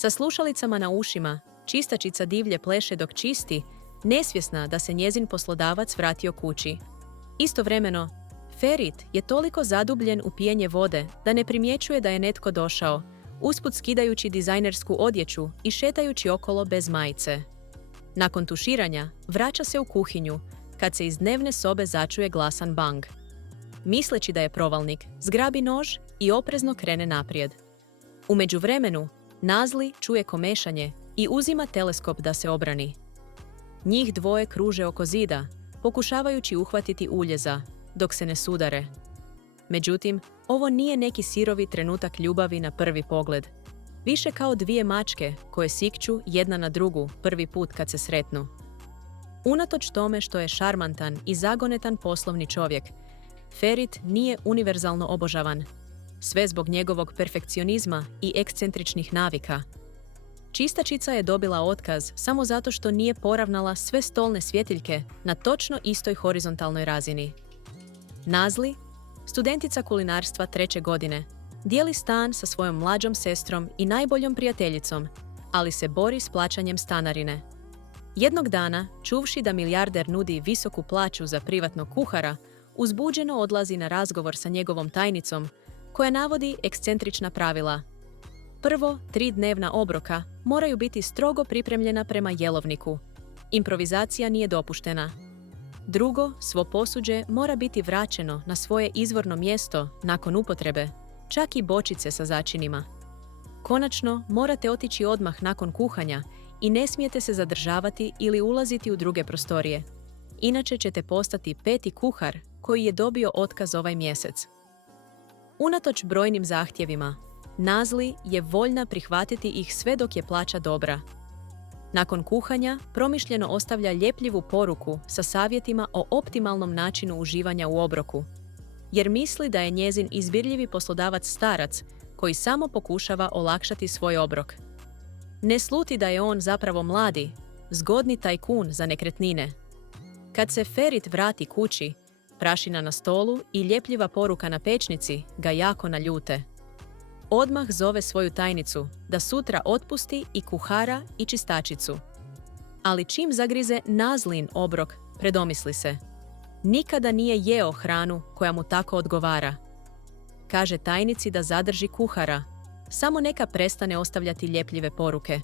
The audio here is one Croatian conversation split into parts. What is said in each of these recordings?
Sa slušalicama na ušima, čistačica divlje pleše dok čisti, nesvjesna da se njezin poslodavac vratio kući. Istovremeno, Ferit je toliko zadubljen u pijenje vode da ne primjećuje da je netko došao, usput skidajući dizajnersku odjeću i šetajući okolo bez majice. Nakon tuširanja, vraća se u kuhinju, kad se iz dnevne sobe začuje glasan bang. Misleći da je provalnik, zgrabi nož i oprezno krene naprijed. U međuvremenu, Nazli čuje komešanje i uzima teleskop da se obrani. Njih dvoje kruže oko zida, pokušavajući uhvatiti uljeza, dok se ne sudare. Međutim, ovo nije neki sirovi trenutak ljubavi na prvi pogled. Više kao dvije mačke koje sikću jedna na drugu prvi put kad se sretnu. Unatoč tome što je šarmantan i zagonetan poslovni čovjek, Ferit nije univerzalno obožavan. Sve zbog njegovog perfekcionizma i ekscentričnih navika. Čistačica je dobila otkaz samo zato što nije poravnala sve stolne svjetiljke na točno istoj horizontalnoj razini. Nazli, studentica kulinarstva 3. godine, dijeli stan sa svojom mlađom sestrom i najboljom prijateljicom, ali se bori s plaćanjem stanarine. Jednog dana, čuvši da milijarder nudi visoku plaću za privatnog kuhara, uzbuđeno odlazi na razgovor sa njegovom tajnicom, koja navodi ekscentrična pravila. Prvo, 3 dnevna obroka moraju biti strogo pripremljena prema jelovniku. Improvizacija nije dopuštena. Drugo, svo posuđe mora biti vraćeno na svoje izvorno mjesto nakon upotrebe, čak i bočice sa začinima. Konačno, morate otići odmah nakon kuhanja i ne smijete se zadržavati ili ulaziti u druge prostorije. Inače ćete postati 5. kuhar koji je dobio otkaz ovaj mjesec. Unatoč brojnim zahtjevima, Nazli je voljna prihvatiti ih sve dok je plaća dobra. Nakon kuhanja, promišljeno ostavlja ljepljivu poruku sa savjetima o optimalnom načinu uživanja u obroku, jer misli da je njezin izbirljivi poslodavac starac koji samo pokušava olakšati svoj obrok. Ne sluti da je on zapravo mladi, zgodni tajkun za nekretnine. Kad se Ferit vrati kući, prašina na stolu i ljepljiva poruka na pečnici ga jako naljute. Odmah zove svoju tajnicu da sutra otpusti i kuhara i čistačicu. Ali čim zagrize Nazlin obrok, predomisli se. Nikada nije jeo hranu koja mu tako odgovara. Kaže tajnici da zadrži kuhara, samo neka prestane ostavljati ljepljive poruke.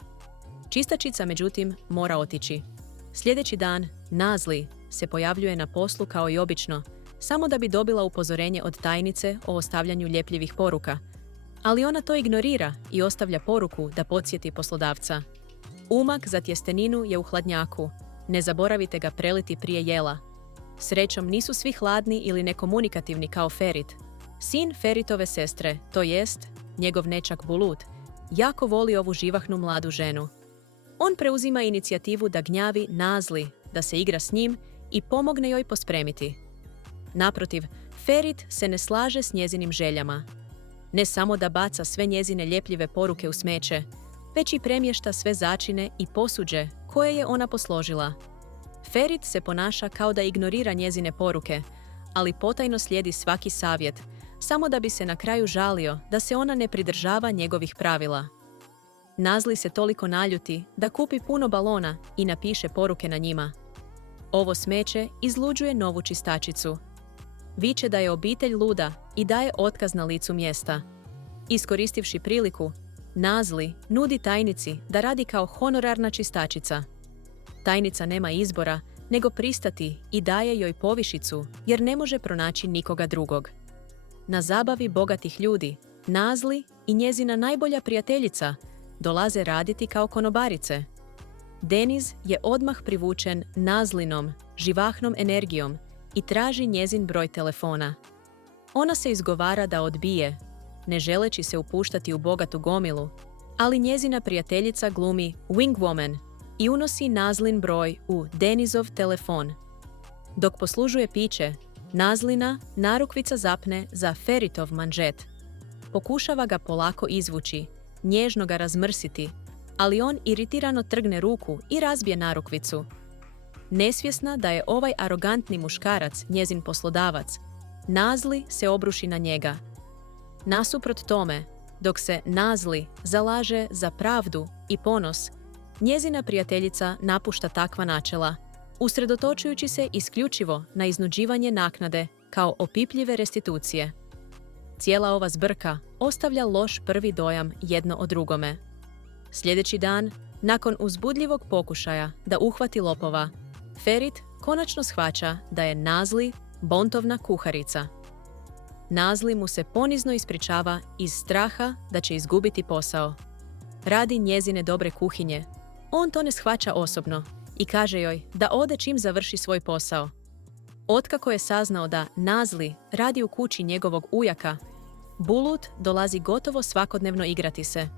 Čistačica, međutim, mora otići. Sljedeći dan, Nazli se pojavljuje na poslu kao i obično, samo da bi dobila upozorenje od tajnice o ostavljanju ljepljivih poruka. Ali ona to ignorira i ostavlja poruku da podsjeti poslodavca. Umak za tjesteninu je u hladnjaku. Ne zaboravite ga preliti prije jela. Srećom, nisu svi hladni ili nekomunikativni kao Ferit. Sin Feritove sestre, to jest njegov nečak Bulut, jako voli ovu živahnu mladu ženu. On preuzima inicijativu da gnjavi Nazli, da se igra s njim i pomogne joj pospremiti. Naprotiv, Ferit se ne slaže s njezinim željama. Ne samo da baca sve njezine ljepljive poruke u smeće, već i premješta sve začine i posuđe koje je ona posložila. Ferit se ponaša kao da ignorira njezine poruke, ali potajno slijedi svaki savjet, samo da bi se na kraju žalio da se ona ne pridržava njegovih pravila. Nazli se toliko naljuti da kupi puno balona i napiše poruke na njima. Ovo smeće izluđuje novu čistačicu. Viče da je obitelj luda i daje otkaz na licu mjesta. Iskoristivši priliku, Nazli nudi tajnici da radi kao honorarna čistačica. Tajnica nema izbora nego pristati i daje joj povišicu jer ne može pronaći nikoga drugog. Na zabavi bogatih ljudi, Nazli i njezina najbolja prijateljica dolaze raditi kao konobarice. Deniz je odmah privučen Nazlinom, živahnom energijom i traži njezin broj telefona. Ona se izgovara da odbije, ne želeći se upuštati u bogatu gomilu, ali njezina prijateljica glumi wingwoman i unosi Nazlin broj u Denizov telefon. Dok poslužuje piće, Nazlina narukvica zapne za Feritov manžet. Pokušava ga polako izvući, nježno ga razmrsiti, ali on iritirano trgne ruku i razbije narukvicu. Nesvjesna da je ovaj arogantni muškarac njezin poslodavac, Nazli se obruši na njega. Nasuprot tome, Dok se Nazli zalaže za pravdu i ponos, njezina prijateljica napušta takva načela, usredotočujući se isključivo na iznuđivanje naknade kao opipljive restitucije. Cijela ova zbrka ostavlja loš prvi dojam jedno o drugome. Sljedeći dan, nakon uzbudljivog pokušaja da uhvati lopova, Ferit konačno shvaća da je Nazli bontovna kuharica. Nazli mu se ponizno ispričava iz straha da će izgubiti posao. Radi njezine dobre kuhinje. On to ne shvaća osobno i kaže joj da ode čim završi svoj posao. Otkako je saznao da Nazli radi u kući njegovog ujaka, Bulut dolazi gotovo svakodnevno igrati se.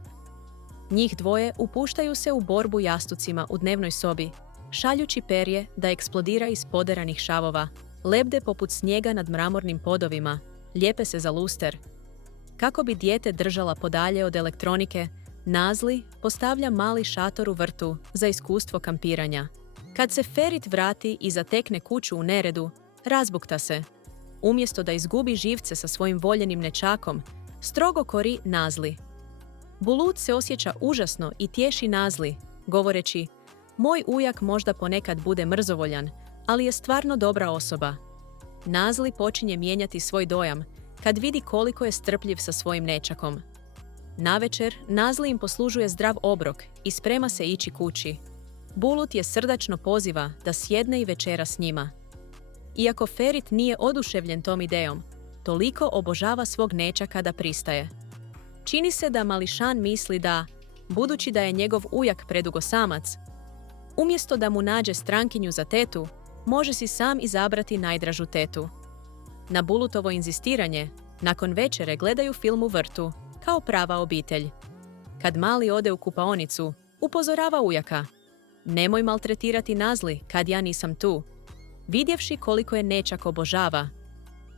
Njih dvoje upuštaju se u borbu jastucima u dnevnoj sobi, šaljući perje da eksplodira iz poderanih šavova, lebde poput snijega nad mramornim podovima, lijepe se za luster. Kako bi dijete držala podalje od elektronike, Nazli postavlja mali šator u vrtu za iskustvo kampiranja. Kad se Ferit vrati i zatekne kuću u neredu, razbukta se. Umjesto da izgubi živce sa svojim voljenim nečakom, strogo kori Nazli. Bulut se osjeća užasno i tješi Nazli, govoreći: moj ujak možda ponekad bude mrzovoljan, ali je stvarno dobra osoba. Nazli počinje mijenjati svoj dojam kad vidi koliko je strpljiv sa svojim nečakom. Navečer Nazli im poslužuje zdrav obrok i sprema se ići kući. Bulut je srdačno poziva da sjedne i večera s njima. Iako Ferit nije oduševljen tom idejom, toliko obožava svog nečaka da pristaje. Čini se da mališan misli da, budući da je njegov ujak predugo samac, umjesto da mu nađe strankinju za tetu, može si sam izabrati najdražu tetu. Na Bulutovo inzistiranje, nakon večere gledaju film u vrtu, kao prava obitelj. Kad mali ode u kupaonicu, upozorava ujaka: nemoj maltretirati Nazli kad ja nisam tu. Vidjevši koliko je nečak obožava,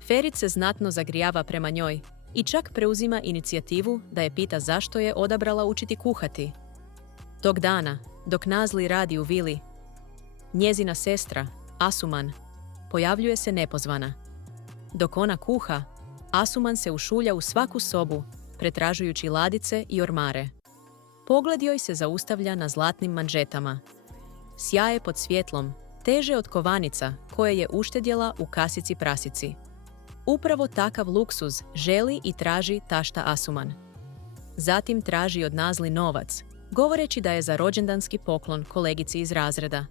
Ferit se znatno zagrijava prema njoj i čak preuzima inicijativu da je pita zašto je odabrala učiti kuhati. Tog dana, dok Nazli radi u vili, njezina sestra, Asuman, pojavljuje se nepozvana. Dok ona kuha, Asuman se ušulja u svaku sobu, pretražujući ladice i ormare. Pogled joj se zaustavlja na zlatnim manžetama. Sjaje pod svjetlom, teže od kovanica koje je uštedjela u kasici prasici. Upravo takav luksuz želi i traži tašta Asuman. Zatim traži od Nazli novac, govoreći da je za rođendanski poklon kolegici iz razreda.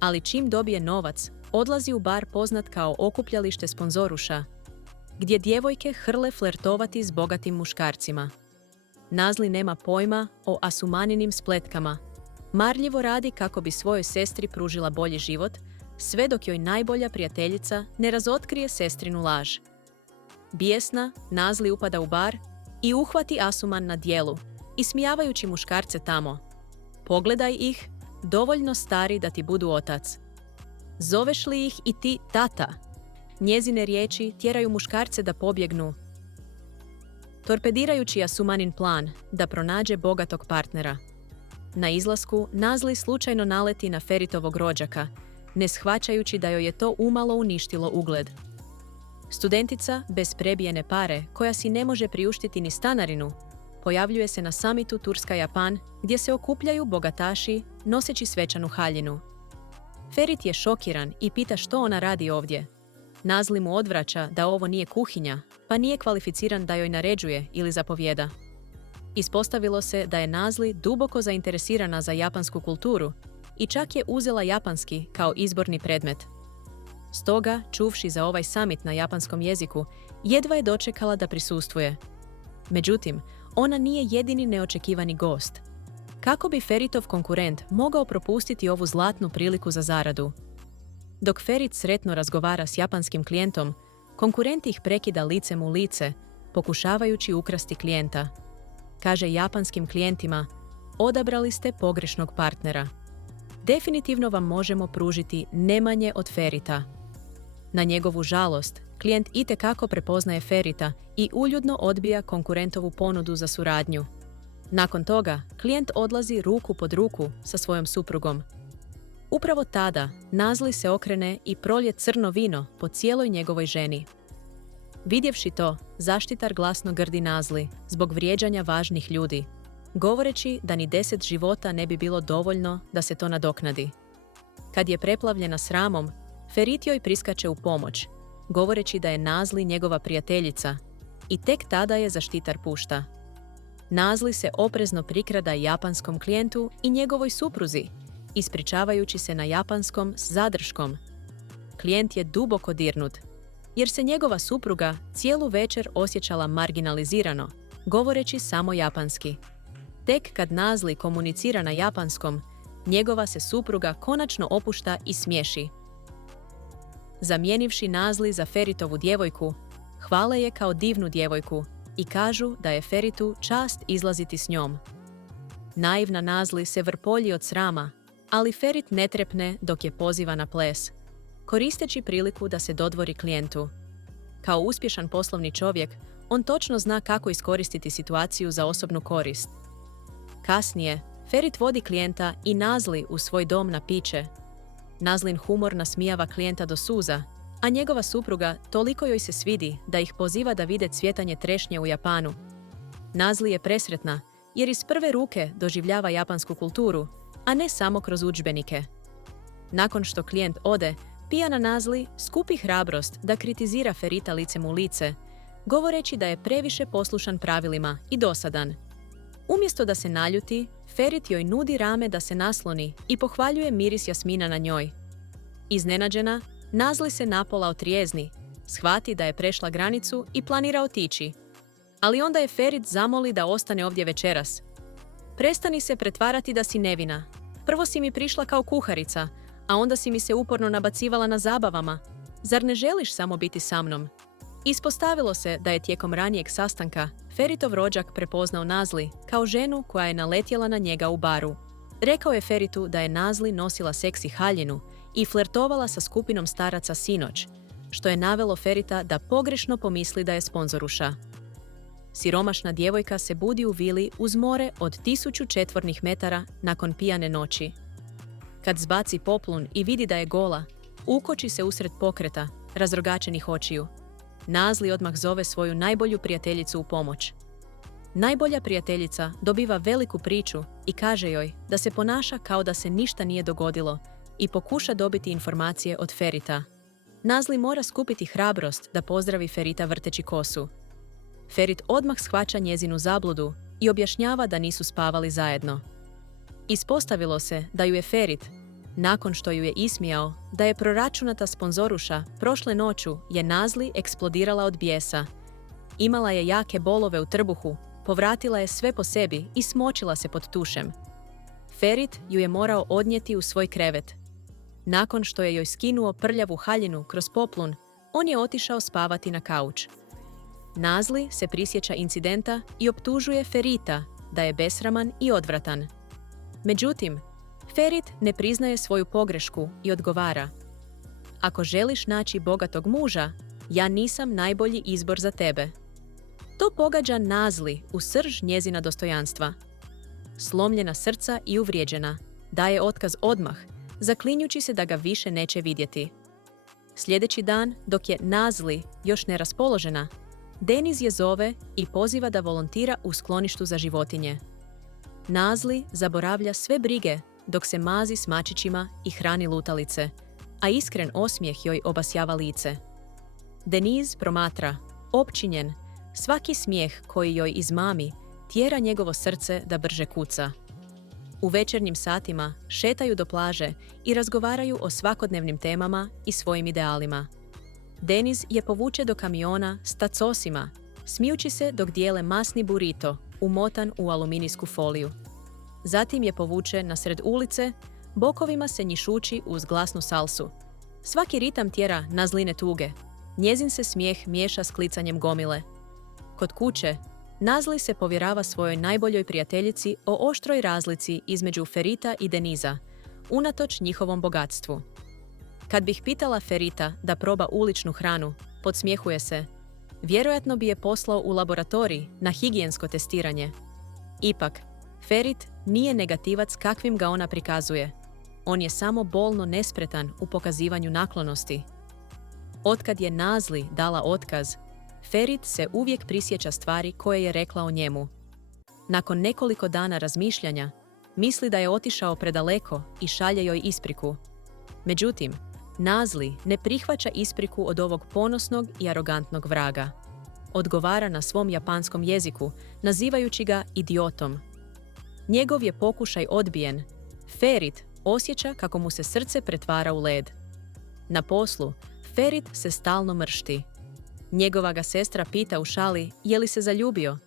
Ali čim dobije novac, odlazi u bar poznat kao okupljalište sponzoruša, gdje djevojke hrle flertovati s bogatim muškarcima. Nazli nema pojma o Asumaninim spletkama. Marljivo radi kako bi svojoj sestri pružila bolji život, sve dok joj najbolja prijateljica ne razotkrije sestrinu laž. Bijesna, Nazli upada u bar i uhvati Asuman na djelu, ismijavajući muškarce tamo. Pogledaj ih, dovoljno stari da ti budu otac. Zoveš li ih i ti tata? Njezine riječi tjeraju muškarce da pobjegnu, torpedirajući Asumanin plan da pronađe bogatog partnera. Na izlasku Nazli slučajno naleti na Feritovog rođaka, ne shvaćajući da joj je to umalo uništilo ugled. Studentica bez prebijene pare, koja si ne može priuštiti ni stanarinu, pojavljuje se na samitu Turska-Japan, gdje se okupljaju bogataši noseći svečanu haljinu. Ferit je šokiran i pita što ona radi ovdje. Nazli mu odvraća da ovo nije kuhinja, pa nije kvalificiran da joj naređuje ili zapovjeda. Ispostavilo se da je Nazli duboko zainteresirana za japansku kulturu i čak je uzela japanski kao izborni predmet. Stoga, čuvši za ovaj samit na japanskom jeziku, jedva je dočekala da prisustvuje. Međutim, ona nije jedini neočekivani gost. Kako bi Feritov konkurent mogao propustiti ovu zlatnu priliku za zaradu? Dok Ferit sretno razgovara s japanskim klijentom, konkurent ih prekida licem u lice, pokušavajući ukrasti klijenta. Kaže japanskim klijentima: odabrali ste pogrešnog partnera. Definitivno vam možemo pružiti ne manje od Ferita. Na njegovu žalost, klijent itekako prepoznaje Ferita i uljudno odbija konkurentovu ponudu za suradnju. Nakon toga, klijent odlazi ruku pod ruku sa svojom suprugom. Upravo tada Nazli se okrene i prolje crno vino po cijeloj njegovoj ženi. Vidjevši to, zaštitar glasno grdi Nazli zbog vrijeđanja važnih ljudi, govoreći da ni 10 života ne bi bilo dovoljno da se to nadoknadi. Kad je preplavljena sramom, Ferit joj priskače u pomoć, govoreći da je Nazli njegova prijateljica, i tek tada je zaštitar pušta. Nazli se oprezno prikrada japanskom klijentu i njegovoj supruzi, ispričavajući se na japanskom s zadrškom. Klijent je duboko dirnut, jer se njegova supruga cijelu večer osjećala marginalizirano, govoreći samo japanski. Tek kad Nazli komunicira na japanskom, njegova se supruga konačno opušta i smiješi. Zamijenivši Nazli za Feritovu djevojku, hvale je kao divnu djevojku i kažu da je Feritu čast izlaziti s njom. Naivna Nazli se vrpolji od srama, ali Ferit ne trepne dok je poziva na ples, koristeći priliku da se dodvori klijentu. Kao uspješan poslovni čovjek, on točno zna kako iskoristiti situaciju za osobnu korist. Kasnije, Ferit vodi klijenta i Nazli u svoj dom na piće. Nazlin humor nasmijava klijenta do suza, a njegova supruga toliko joj se svidi da ih poziva da vide cvjetanje trešnje u Japanu. Nazli je presretna jer iz prve ruke doživljava japansku kulturu, a ne samo kroz udžbenike. Nakon što klijent ode, pijana Nazli skupi hrabrost da kritizira Ferita licem u lice, govoreći da je previše poslušan pravilima i dosadan. Umjesto da se naljuti, Ferit joj nudi rame da se nasloni i pohvaljuje miris jasmina na njoj. Iznenađena, Nazli se napola otrijezni, shvati da je prešla granicu i planira otići. Ali onda je Ferit zamoli da ostane ovdje večeras. Prestani se pretvarati da si nevina. Prvo si mi prišla kao kuharica, a onda si mi se uporno nabacivala na zabavama. Zar ne želiš samo biti sa mnom? Ispostavilo se da je tijekom ranijeg sastanka Feritov rođak prepoznao Nazli kao ženu koja je naletjela na njega u baru. Rekao je Feritu da je Nazli nosila seksi haljinu i flertovala sa skupinom staraca sinoć, što je navelo Ferita da pogrešno pomisli da je sponzoruša. Siromašna djevojka se budi u vili uz more od 1000 četvornih metara nakon pijane noći. Kad zbaci poplun i vidi da je gola, ukoči se usred pokreta, razrogačenih očiju. Nazli odmah zove svoju najbolju prijateljicu u pomoć. Najbolja prijateljica dobiva veliku priču i kaže joj da se ponaša kao da se ništa nije dogodilo i pokuša dobiti informacije od Ferita. Nazli mora skupiti hrabrost da pozdravi Ferita vrteći kosu. Ferit odmah shvaća njezinu zabludu i objašnjava da nisu spavali zajedno. Ispostavilo se da ju je Ferit, nakon što ju je ismijao da je proračunata sponzoruša, prošle noću je Nazli eksplodirala od bijesa. Imala je jake bolove u trbuhu, povratila je sve po sebi i smočila se pod tušem. Ferit ju je morao odnijeti u svoj krevet. Nakon što je joj skinuo prljavu haljinu kroz poplun, on je otišao spavati na kauč. Nazli se prisjeća incidenta i optužuje Ferita da je besraman i odvratan. Međutim, Ferit ne priznaje svoju pogrešku i odgovara: ako želiš naći bogatog muža, ja nisam najbolji izbor za tebe. To pogađa Nazli u srž njezina dostojanstva. Slomljena srca i uvrijeđena, daje otkaz odmah, zaklinjući se da ga više neće vidjeti. Sljedeći dan, dok je Nazli još neraspoložena, Deniz je zove i poziva da volontira u skloništu za životinje. Nazli zaboravlja sve brige dok se mazi s mačićima i hrani lutalice, a iskren osmijeh joj obasjava lice. Deniz promatra, opčinjen, svaki smijeh koji joj izmami tjera njegovo srce da brže kuca. U večernjim satima šetaju do plaže i razgovaraju o svakodnevnim temama i svojim idealima. Deniz je povuče do kamiona s tacosima, smijući se dok dijele masni burrito, umotan u aluminijsku foliju. Zatim je povuče na sred ulice, bokovima se njišući uz glasnu salsu. Svaki ritam tjera Nazline tuge. Njezin se smijeh miješa s klicanjem gomile. Kod kuće, Nazli se povjerava svojoj najboljoj prijateljici o oštroj razlici između Ferita i Deniza, unatoč njihovom bogatstvu. Kad bih pitala Ferita da proba uličnu hranu, podsmjehuje se. Vjerojatno bi je poslao u laboratorij na higijensko testiranje. Ipak, Ferit nije negativac kakvim ga ona prikazuje. On je samo bolno nespretan u pokazivanju naklonosti. Otkad je Nazli dala otkaz, Ferit se uvijek prisjeća stvari koje je rekla o njemu. Nakon nekoliko dana razmišljanja, misli da je otišao predaleko i šalje joj ispriku. Međutim, Nazli ne prihvaća ispriku od ovog ponosnog i arogantnog vraga. Odgovara na svom japanskom jeziku, nazivajući ga idiotom. Njegov je pokušaj odbijen. Ferit osjeća kako mu se srce pretvara u led. Na poslu, Ferit se stalno mršti. Njegova ga sestra pita u šali je li se zaljubio,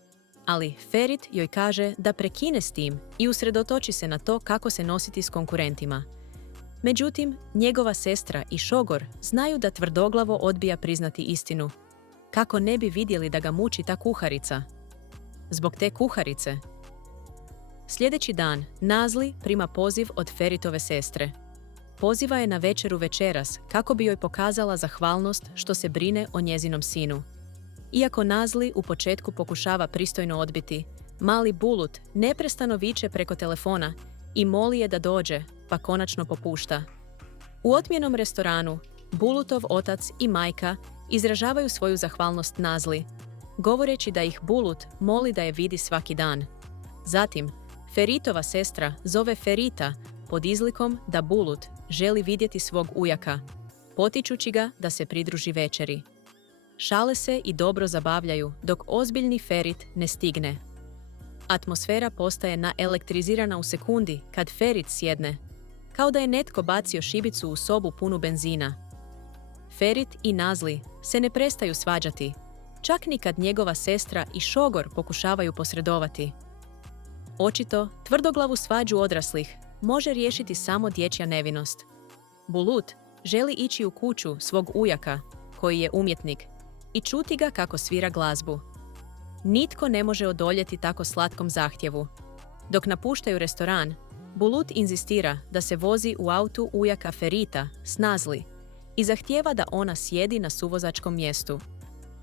ali Ferit joj kaže da prekine s tim i usredotoči se na to kako se nositi s konkurentima. Međutim, njegova sestra i šogor znaju da tvrdoglavo odbija priznati istinu. Kako ne bi vidjeli da ga muči ta kuharica? Zbog te kuharice. Sljedeći dan, Nazli prima poziv od Feritove sestre. Poziva je na večeru večeras kako bi joj pokazala zahvalnost što se brine o njezinom sinu. Iako Nazli u početku pokušava pristojno odbiti, mali Bulut neprestano viče preko telefona i moli je da dođe, pa konačno popušta. U otmjenom restoranu, Bulutov otac i majka izražavaju svoju zahvalnost Nazli, govoreći da ih Bulut moli da je vidi svaki dan. Zatim, Feritova sestra zove Ferita pod izlikom da Bulut želi vidjeti svog ujaka, potičući ga da se pridruži večeri. Šale se i dobro zabavljaju dok ozbiljni Ferit ne stigne. Atmosfera postaje naelektrizirana u sekundi kad Ferit sjedne, kao da je netko bacio šibicu u sobu punu benzina. Ferit i Nazli se ne prestaju svađati, čak ni kad njegova sestra i šogor pokušavaju posredovati. Očito, tvrdoglavu svađu odraslih može riješiti samo dječja nevinost. Bulut želi ići u kuću svog ujaka, koji je umjetnik, i čuti ga kako svira glazbu. Nitko ne može odoljeti tako slatkom zahtjevu. Dok napuštaju restoran, Bulut inzistira da se vozi u autu ujaka Ferita s Nazli i zahtijeva da ona sjedi na suvozačkom mjestu.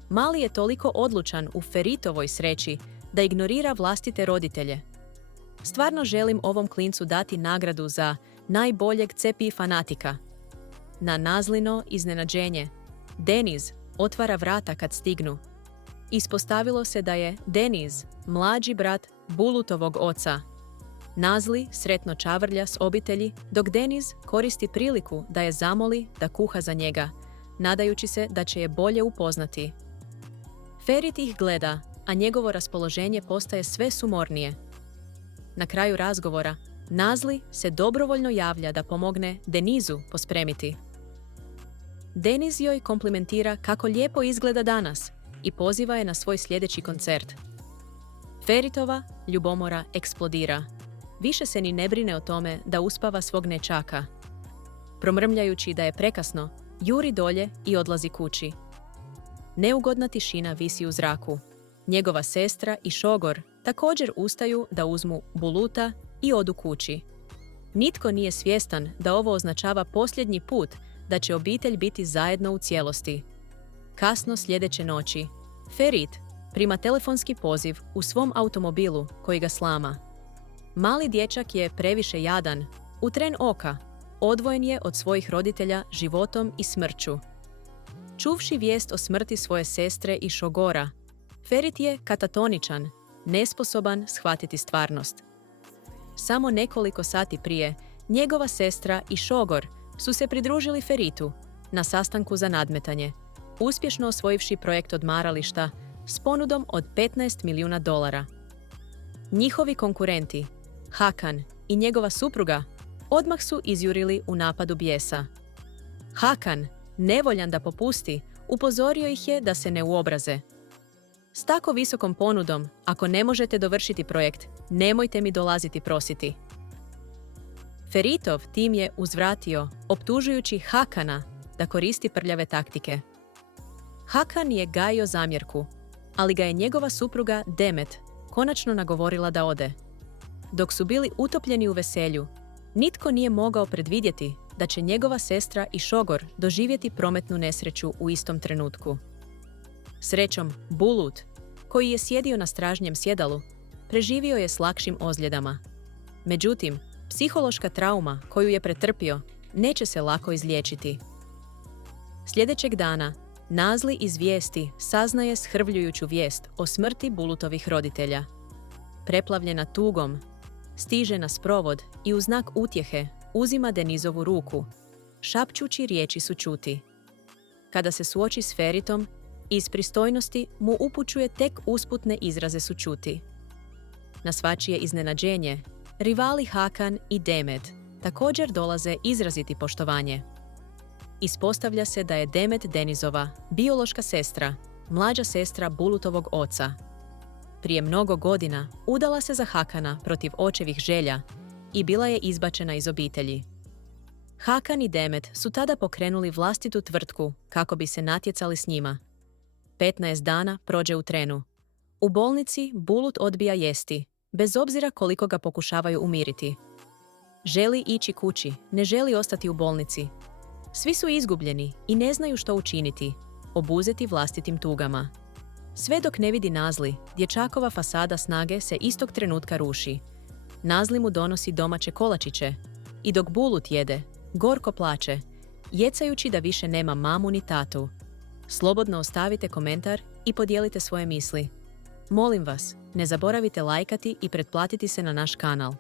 Mali je toliko odlučan u Feritovoj sreći da ignorira vlastite roditelje. Stvarno želim ovom klincu dati nagradu za najboljeg cepi fanatika. Na Nazlino iznenađenje, Deniz otvara vrata kad stignu. Ispostavilo se da je Deniz mlađi brat Bulutovog oca. Nazli sretno čavrlja s obitelji, dok Deniz koristi priliku da je zamoli da kuha za njega, nadajući se da će je bolje upoznati. Ferit ih gleda, a njegovo raspoloženje postaje sve sumornije. Na kraju razgovora, Nazli se dobrovoljno javlja da pomogne Denizu pospremiti. Deniz joj komplimentira kako lijepo izgleda danas i poziva je na svoj sljedeći koncert. Feritova ljubomora eksplodira. Više se ni ne brine o tome da uspava svog nečaka. Promrmljajući da je prekasno, juri dolje i odlazi kući. Neugodna tišina visi u zraku. Njegova sestra i šogor također ustaju da uzmu Buluta i odu kući. Nitko nije svjestan da ovo označava posljednji put da će obitelj biti zajedno u cijelosti. Kasno sljedeće noći, Ferit prima telefonski poziv u svom automobilu koji ga slama. Mali dječak je previše jadan, u tren oka, odvojen je od svojih roditelja životom i smrću. Čuvši vijest o smrti svoje sestre i šogora, Ferit je katatoničan, nesposoban shvatiti stvarnost. Samo nekoliko sati prije, njegova sestra i šogor su se pridružili Feritu na sastanku za nadmetanje, uspješno osvojivši projekt odmarališta s ponudom od $15 milijuna. Njihovi konkurenti, Hakan i njegova supruga, odmah su izjurili u napadu bijesa. Hakan, nevoljan da popusti, upozorio ih je da se ne uobraze. S tako visokom ponudom, ako ne možete dovršiti projekt, nemojte mi dolaziti prositi. Feritov tim je uzvratio, optužujući Hakana da koristi prljave taktike. Hakan je gajio zamjerku, ali ga je njegova supruga Demet konačno nagovorila da ode. Dok su bili utopljeni u veselju, nitko nije mogao predvidjeti da će njegova sestra i šogor doživjeti prometnu nesreću u istom trenutku. Srećom, Bulut, koji je sjedio na stražnjem sjedalu, preživio je s lakšim ozljedama. Međutim, psihološka trauma koju je pretrpio neće se lako izliječiti. Sljedećeg dana, Nazli iz vijesti saznaje shrvljujuću vijest o smrti Bulutovih roditelja. Preplavljena tugom, stiže na sprovod i u znak utjehe uzima Denizovu ruku, šapćući riječi sućuti. Kada se suoči s Feritom, iz pristojnosti mu upućuje tek usputne izraze sućuti. Na svačije iznenađenje, rivali Hakan i Demet također dolaze izraziti poštovanje. Ispostavlja se da je Demet Denizova biološka sestra, mlađa sestra Bulutovog oca. Prije mnogo godina udala se za Hakana protiv očevih želja i bila je izbačena iz obitelji. Hakan i Demet su tada pokrenuli vlastitu tvrtku kako bi se natjecali s njima. 15 dana prođe u trenu. U bolnici Bulut odbija jesti, bez obzira koliko ga pokušavaju umiriti. Želi ići kući, ne želi ostati u bolnici. Svi su izgubljeni i ne znaju što učiniti, obuzeti vlastitim tugama. Sve dok ne vidi Nazli, dječakova fasada snage se istog trenutka ruši. Nazli mu donosi domaće kolačiće i dok Bulut jede, gorko plače, jecajući da više nema mamu ni tatu. Slobodno ostavite komentar i podijelite svoje misli. Molim vas, ne zaboravite lajkati i pretplatiti se na naš kanal.